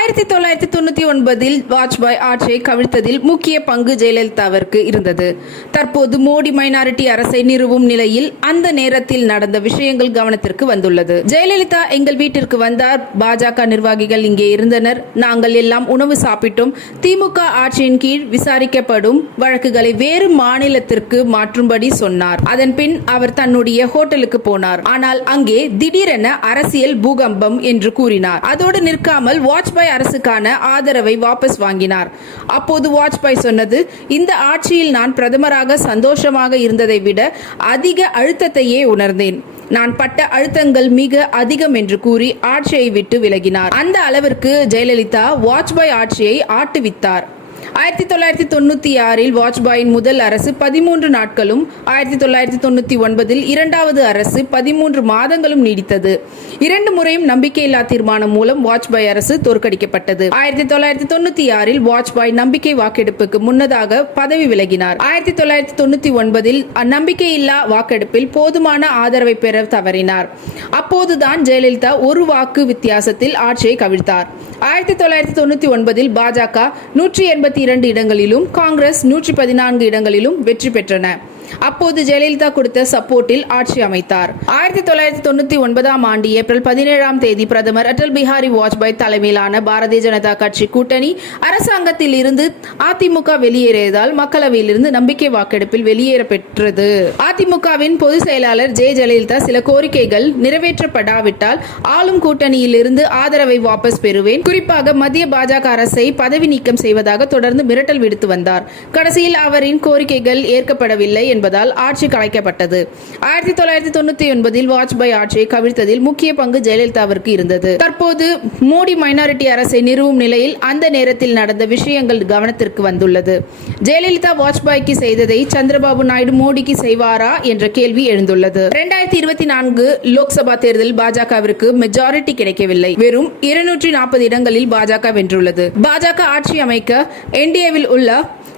ஆயிரத்தி தொள்ளாயிரத்தி தொண்ணூற்றி ஒன்பதில் வாஜ்பாய் ஆட்சியை கவிழ்த்ததில் முக்கிய பங்கு ஜெயலலிதாவிற்கு இருந்தது. தற்போது மோடி மைனாரிட்டி அரசை நிறுவும் நிலையில் அந்த நேரத்தில் நடந்த விஷயங்கள் கவனத்திற்கு வந்துள்ளது. ஜெயலலிதா எங்கள் வீட்டிற்கு வந்தார். பாஜக நிர்வாகிகள் இங்கே இருந்தனர். நாங்கள் எல்லாம் உணவு சாப்பிட்டோம். திமுக ஆட்சியின் கீழ் விசாரிக்கப்படும் வழக்குகளை வேறு மாநிலத்திற்கு மாற்றும்படி சொன்னார். அதன் பின் அவர் தன்னுடைய ஹோட்டலுக்கு போனார். ஆனால் அங்கே திடீரென அரசியல் பூகம்பம் என்று கூறினார். அதோடு நிற்காமல் வாஜ்பாய் அரசுக்கான ஆதரவை வாபஸ் வாங்கினார். அப்போது வாஜ்பாய் சொன்னது இந்த ஆட்சியில் நான் பிரதமராக சந்தோஷமாக இருந்ததை விட அதிக அழுத்தத்தையே உணர்ந்தேன். நான் பட்ட அழுத்தங்கள் மிக அதிகம் என்று கூறி ஆட்சியை விட்டு விலகினார். அந்த அளவிற்கு ஜெயலலிதா வாஜ்பாய் ஆட்சியை ஆட்டுவித்தார். ஆயிரத்தி தொள்ளாயிரத்தி தொண்ணூத்தி ஆறில் வாஜ்பாயின் முதல் அரசு பதிமூன்று நாட்களும் ஆயிரத்தி தொள்ளாயிரத்தி தொண்ணூத்தி ஒன்பதில் இரண்டாவது அரசு பதிமூன்று மாதங்களும் நீடித்தது. இரண்டு முறையும் நம்பிக்கையில்லா தீர்மானம் மூலம் வாஜ்பாய் அரசு தோற்கடிக்கப்பட்டது. ஆயிரத்தி தொள்ளாயிரத்தி தொண்ணூத்தி ஆறில் வாஜ்பாய் நம்பிக்கை வாக்கெடுப்புக்கு முன்னதாக பதவி விலகினார். ஆயிரத்தி தொள்ளாயிரத்தி தொண்ணூத்தி ஒன்பதில் நம்பிக்கையில்லா வாக்கெடுப்பில் போதுமான ஆதரவை பெற தவறினார். அப்போதுதான் ஜெயலலிதா ஒரு வாக்கு வித்தியாசத்தில் ஆட்சியை கவிழ்த்தார். ஆயிரத்தி தொள்ளாயிரத்தி தொண்ணூற்றி ஒன்பதில் பாஜக நூற்றி எண்பத்தி இரண்டு இடங்களிலும் காங்கிரஸ் நூற்றி பதினான்கு இடங்களிலும் வெற்றி பெற்றன. அப்போது ஜெயலலிதா கொடுத்த சப்போர்ட்டில் ஆட்சி அமைத்தார். ஆயிரத்தி தொள்ளாயிரத்தி தொண்ணூத்தி ஒன்பதாம் ஆண்டு ஏப்ரல் பதினேழாம் தேதி பிரதமர் அடல் பிஹாரி வாஜ்பாய் தலைமையிலான பாரதிய ஜனதா கட்சி கூட்டணி அரசாங்கத்தில் இருந்து அதிமுக வெளியேறியதால் மக்களவையிலிருந்து நம்பிக்கை வாக்கெடுப்பில் வெளியேற பெற்றது அதிமுகவின் பொதுச் செயலாளர் ஜெ. ஜெயலலிதா சில கோரிக்கைகள் நிறைவேற்றப்படாவிட்டால் ஆளும் கூட்டணியில் இருந்து ஆதரவை வாபஸ் பெறுவேன். குறிப்பாக மத்திய பாஜக அரசை பதவி நீக்கம் செய்வதாக தொடர்ந்து மிரட்டல் விடுத்து வந்தார். கடைசியில் அவரின் கோரிக்கைகள் ஏற்கப்படவில்லை என்பதால் ஆட்சி கலைக்கப்பட்டது. ஆயிரத்தி தொள்ளாயிரத்தி தொண்ணூத்தி ஒன்பதில் வாஜ்பாய் ஆட்சியை கவிழ்த்ததில் முக்கிய பங்கு ஜெயலலிதாவிற்கு இருந்தது. தற்போது மோடி மைனாரிட்டி அரசை நிறுவும் நிலையில் அந்த நேரத்தில் நடந்த விஷயங்கள் கவனத்திற்கு வந்துள்ளது. ஜெயலலிதா வாஜ்பாய்க்கு செய்ததை சந்திரபாபு நாயுடு மோடிக்கு செய்வாரா என்ற கேள்வி எழுந்துள்ளது. இரண்டாயிரத்தி இருபத்தி நான்கு லோக்சபா தேர்தலில் பாஜகவிற்கு மெஜாரிட்டி கிடைக்கவில்லை. வெறும் இருநூற்றி நாற்பது இடங்களில் பாஜக வென்றுள்ளது. பாஜக ஆட்சி அமைக்க என்டிஏவில் உள்ள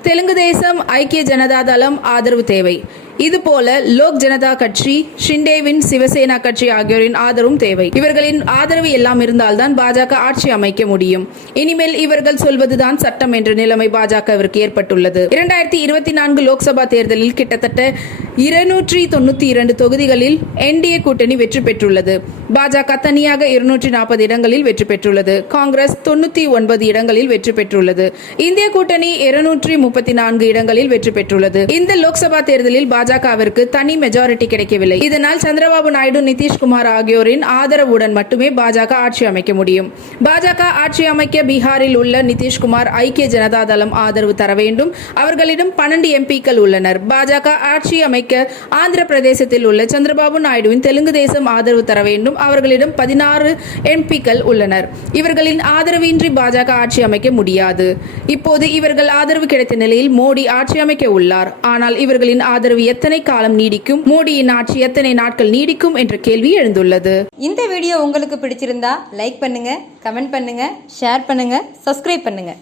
தெலுங்கு தேசம் ஐக்கிய ஜனதா தளம் ஆதரவு தேவை. இதுபோல லோக் ஜனதா கட்சி ஷிண்டேவின் சிவசேனா கட்சி ஆகியோரின் ஆதரவும் தேவை. இவர்களின் ஆதரவு எல்லாம் இருந்தால்தான் பாஜக ஆட்சி அமைக்க முடியும். இனிமேல் இவர்கள் சொல்வதுதான் சட்டம் என்ற நிலைமை பாஜகவிற்கு ஏற்பட்டுள்ளது. இரண்டாயிரத்தி இருபத்தி நான்கு லோக்சபா தேர்தலில் கிட்டத்தட்ட இருநூற்றி தொண்ணூற்றி இரண்டு தொகுதிகளில் என்டிஏ கூட்டணி வெற்றி பெற்றுள்ளது. பாஜக தனியாக இருநூற்றி நாற்பது இடங்களில் வெற்றி பெற்றுள்ளது. காங்கிரஸ் தொண்ணூத்தி ஒன்பது இடங்களில் வெற்றி பெற்றுள்ளது. இந்திய கூட்டணி இருநூற்றி முப்பத்தி நான்கு இடங்களில் வெற்றி பெற்றுள்ளது. இந்த லோக்சபா தேர்தலில் பாஜகவிற்கு தனி மெஜாரிட்டி கிடைக்கவில்லை. இதனால் சந்திரபாபு நாயுடு நிதிஷ்குமார் ஆகியோரின் ஆதரவுடன் மட்டுமே பாஜக ஆட்சி அமைக்க முடியும். பாஜக ஆட்சி அமைக்க பீகாரில் உள்ள நிதிஷ்குமார் ஐக்கிய ஜனதா தளம் ஆதரவு தர வேண்டும். அவர்களிடம் பன்னெண்டு எம்பிக்கள் உள்ளனர். பாஜக ஆட்சி அமைக்க ஆந்திர பிரதேசத்தில் உள்ள சந்திரபாபு நாயுடுவின் தெலுங்கு தேசம் ஆதரவு தர வேண்டும். அவர்களிடம் பதினாறு எம்பிக்கள் உள்ளனர். இவர்களின் ஆதரவின்றி பாஜக ஆட்சி அமைக்க முடியாது. இப்போது இவர்கள் ஆதரவு கிடைத்த நிலையில் மோடி ஆட்சி அமைக்க உள்ளார். ஆனால் இவர்களின் ஆதரவு எத்தனை காலம் நீடிக்கும்? மோடியின் ஆட்சி எத்தனை நாட்கள் நீடிக்கும் என்ற கேள்வி எழுந்துள்ளது. இந்த வீடியோ உங்களுக்கு பிடிச்சிருந்தா லைக் பண்ணுங்க கமெண்ட் பண்ணுங்க ஷேர் பண்ணுங்க சப்ஸ்கிரைப் பண்ணுங்க.